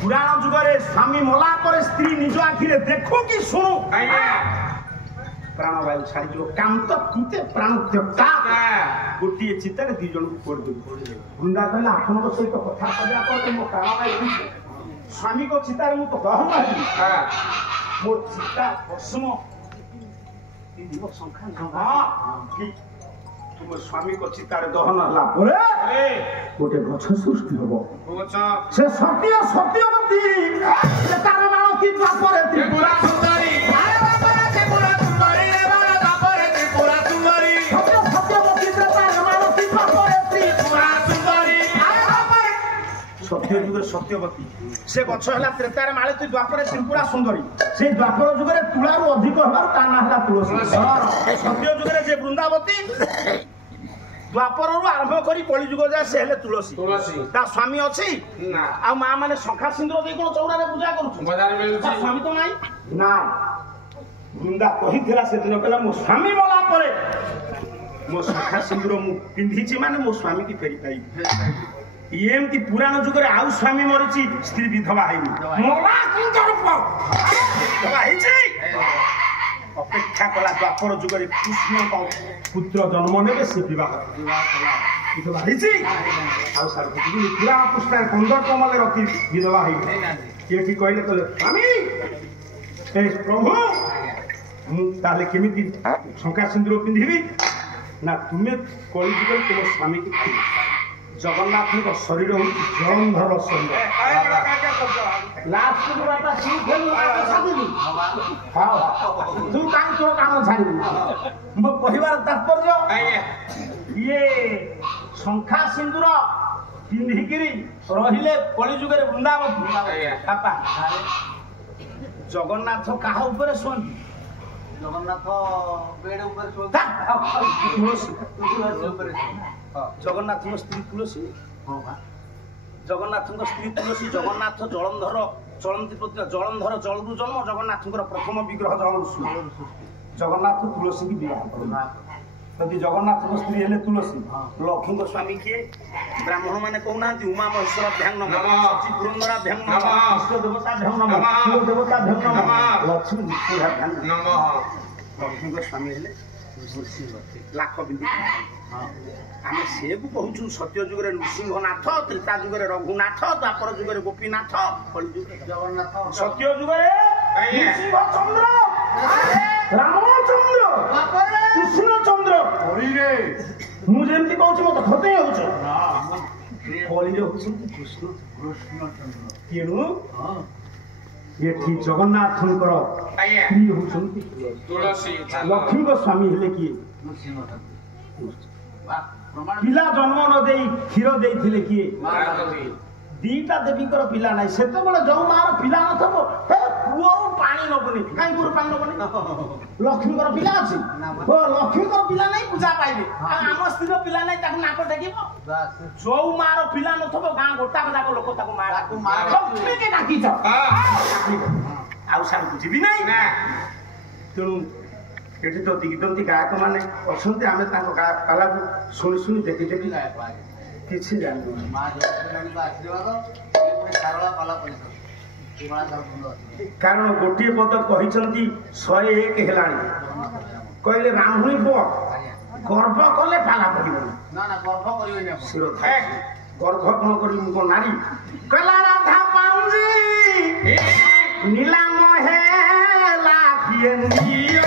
ପୁରାଣ ଯୁଗରେ ସ୍ୱାମୀ ମଲା ପରେ ସ୍ତ୍ରୀ ନିଜ ଆଖିରେ ଦେଖୁ କି ଶୁଣୁ ପ୍ରାଣବାୟୁ ଛାଡ଼ିଯିବ। କାନ୍ତ କୃତେ ପ୍ରାଣ ତ୍ୟକ୍ତା। ଗୋଟିଏ ଚିତାରେ ଦି ଜଣକୁ ପୋଡ଼ିଦେବୁ। ବୃନ୍ଦା କହିଲା ଆପଣଙ୍କ ସହିତ କଥା କହିବା ପରେ ମୋ ପ୍ରାଣବାୟୁ ସ୍ୱାମୀଙ୍କ ଚିତାରେ ମୁଁ ତ ଦହନ ହେବି। ମୋ ଚିତା ଭସ୍ମ ତୁମ ସ୍ୱାମୀଙ୍କ ଚିତାରେ ଦହନ ହେଲା ପରେ ଗୋଟେ ଗଛ ସୃଷ୍ଟି ହବ। ସେ ସତ୍ୟ ସତ୍ୟବତୀ, ତାର ନାମ କି ଦ୍ୱାପରେ ତ୍ରିପୁରା ସୁନ୍ଦରୀ। ସତ୍ୟ ଯୁଗରେ ସତ୍ୟବତୀ, ସେ ଗଛ ହେଲା ତ୍ରେତାରେ ମାଳତୀ, ଦ୍ୱାପରରେ ତ୍ରିପୁରା ସୁନ୍ଦରୀ। ସେଇ ଦ୍ୱାପର ଯୁଗରେ ତୁଳାରୁ ଅଧିକ ହେବାରୁ ତା ନାଁ ହେଲା ତୁଳସୀ। ସତ୍ୟ ଯୁଗରେ ଯେ ବୃନ୍ଦାବତୀ, ଦ୍ୱାପରରୁ ଆରମ୍ଭ କରି କଳି ଯୁଗ ଯାଏ ସେ ହେଲେ ତୁଳସୀ। ତା ସ୍ୱାମୀ ଅଛି? ଆଉ ମା ମାନେ ଶଙ୍ଖା ସିନ୍ଦୁର ଦେଇ କଣ ଚଉରାରେ ପୂଜା କରୁଛୁ? ସ୍ୱାମୀ ତ ନାହିଁ ନା। ବୃନ୍ଦା କହିଥିଲା ସେଦିନ, କହିଲା ମୋ ସ୍ୱାମୀ ମଲା ପରେ ମୋ ଶଙ୍ଖା ସିନ୍ଦୁର ମୁଁ ପିନ୍ଧିଛି ମାନେ ମୋ ସ୍ୱାମୀ କି ଫେରି ପାଇବି। ଏମିତି ପୁରାଣ ଯୁଗରେ ଆଉ ସ୍ୱାମୀ ମରିଛି, ସ୍ତ୍ରୀ ବିଧବା ହେଇନି। ବିଧବା ହେଇଛି, ଅପେକ୍ଷା କଲା ଦ୍ୱାପର ଯୁଗରେ କୃଷ୍ଣଙ୍କ ପୁତ୍ର ଜନ୍ମ ନେବେ, ସେ ବିବାହ ବିଧବା ହେଇଛି। ଆଉ ପୁରାଣ ପୃଷ୍ଠାରେ 15 କମଲରେ ଅତି ବିଧବା ହେଇନି। ଏଠି କହିଲେ ସ୍ୱାମୀ ପ୍ରଭୁ ମୁଁ ତାହେଲେ କେମିତି ଶଙ୍ଖା ସିନ୍ଦୁର ପିନ୍ଧିବି? ନା ତୁମେ କଳି ଯୁଗରେ ତୁମ ସ୍ୱାମୀକି ଜଗନ୍ନାଥଙ୍କ ଶରୀର ହଉଛି ଜଳନ୍ଧର ଶରୀର। ତୁ କାହିଁ ତୋ କାମ ଛାଡ଼ିବୁ? ମୋ କହିବାର ତାତ୍ପର୍ଯ୍ୟ ଇଏ ଶଙ୍ଖା ସିନ୍ଦୁର ପିନ୍ଧିକିରି ରହିଲେ କଳି ଯୁଗରେ ବୃନ୍ଦାବତୀ। ବାପା ଜଗନ୍ନାଥ କାହା ଉପରେ ଶୁଅନ୍ତି? ଜଗନ୍ନାଥ ବେଡ୍ ଉପରେ ଜଗନ୍ନାଥଙ୍କ ସ୍ତ୍ରୀ ତୁଳସୀ। ଜଗନ୍ନାଥଙ୍କ ସ୍ତ୍ରୀ ତୁଳସୀ। ଜଗନ୍ନାଥ ଜଳନ୍ଧର ଚଳନ୍ତି ପ୍ରତିଭା। ଜଳନ୍ଧର ଜଳରୁ ଜନ୍ମ। ଜଗନ୍ନାଥଙ୍କର ପ୍ରଥମ ବିଗ୍ରହ ଜଳରୁ ଶୁଣ। ଜଗନ୍ନାଥ ତୁଳସୀକି ବିବାହ କରନ୍ତି। ଯଦି ଜଗନ୍ନାଥଙ୍କ ସ୍ତ୍ରୀ ହେଲେ ତୁଳସୀ, ଲକ୍ଷ୍ମୀଙ୍କ ସ୍ୱାମୀ କିଏ? ବ୍ରାହ୍ମଣ ମାନେ କହୁନାହାନ୍ତି ଉମା ମହେଶ୍ୱର ଭ୍ୟାଂ ନମଃ, ସଚି ପୁରନ୍ଦରା ଭ୍ୟାଂ ନମଃ, ଇଷ୍ଟ ଦେବତା ଭ୍ୟାଂ ନମଃ, ଶିବ ଦେବତା ଭ୍ୟାଂ ନମଃ, ଲକ୍ଷ୍ମୀ ନୃସିଂହା ଭ୍ୟାଂ ନମଃ। ଲକ୍ଷ୍ମୀଙ୍କ ସ୍ୱାମୀ ହେଲେ ଲାଖ ବିନ୍ଧି। ଆମେ ସେକୁ କହୁଛୁ ସତ୍ୟ ଯୁଗରେ ନୃସିଂହନାଥ, ତ୍ରେତା ଯୁଗରେ ରଘୁନାଥ, ଦ୍ୱାପର ଯୁଗରେ ଗୋପୀନାଥ, କଳି ଯୁଗରେ ଜଗନ୍ନାଥ। ସତ୍ୟ ଯୁଗରେ ନୃସିଂହଚନ୍ଦ୍ର, ରାମଚନ୍ଦ୍ର, କୃଷ୍ଣଚନ୍ଦ୍ର। ମୁଁ ଯେମିତି କହୁଛି ମତେ ଖତେ ହଉଛ। କଳିରେ ହଉଛନ୍ତି କୃଷ୍ଣଚନ୍ଦ୍ର। ତେଣୁ ଏଠି ଜଗନ୍ନାଥଙ୍କର ସ୍ତ୍ରୀ ହଉଛନ୍ତି ତୁଳସୀ। ଲକ୍ଷ୍ମୀଙ୍କ ସ୍ୱାମୀ ହେଲେ କିଏ? ପିଲା ଜନ୍ମ ନ ଦେଇ କ୍ଷୀର ଦେଇଥିଲେ କିଏ? ଦିଟା ଦେବୀଙ୍କର ପିଲା ନାହିଁ। ସେତେବେଳେ ଯୋଉ ମାର ପିଲା ନଥିବ କୂଅରୁ ପାଣି ନବନି। କାହିଁ କୂଅରୁ ପାଣି ନବନି? ଲକ୍ଷ୍ମୀଙ୍କର ପିଲା ଅଛି। ଲକ୍ଷ୍ମୀଙ୍କର ପିଲା ନାହିଁ, ପୂଜା ପାଇବେ। ଆଉ ଆମ ସ୍ତ୍ରୀର ପିଲା ନାହିଁ, ତାକୁ ନାକ ଟେକିବ। ଯୋଉ ମାର ପିଲା ନଥିବ ଗାଁ ଗୋଟାକ ଯାକ ଲୋକ ତାକୁ ଲକ୍ଷ୍ମୀକି ଡାକିଛ, ଆଉ ସାରକୁ ଯିବି ନାହିଁ। ତେଣୁ ଏଠି ତ ଦିଗଦନ୍ତୀ ଗାୟକ ମାନେ ଅଛନ୍ତି। ଆମେ ତାଙ୍କ ପାଲାକୁ ଶୁଣି ଶୁଣି ଦେଖି ଦେଖି କିଛି ଜାଣିବୁ। କାରଣ ଗୋଟିଏ ପଦ କହିଛନ୍ତି 101 ହେଲାଣି କହିଲେ ବ୍ରାହ୍ମଣୀ ପୁଅ ଗର୍ଭ କଲେ ପାଲା ପଡ଼ିବନି ଗର୍ଭ କଣ କରିବି ମୁଁ କଣ ନାରୀ କହିଲା ରାଧା ପାଉଁଜି ନିଲାମ ହେଲା କିଏ ନିଅ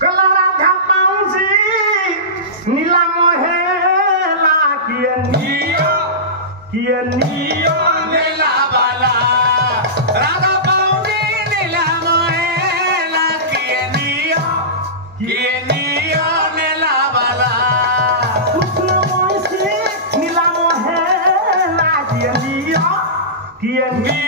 କହିଲା ରାଧା ପାଉଁଜି ନିଲାମ ହେଲା କିଏ ନିଅ ନେଲା ବାଲା ରାଧା ପାଉଁଜି ନିଲାମ ହେଲା କିଏ ନିଅ ନେଲା ବାଲା କୃଷ୍ଣ ବଂଶୀ ନିଲାମ ହେଲା କିଏ ନିଅ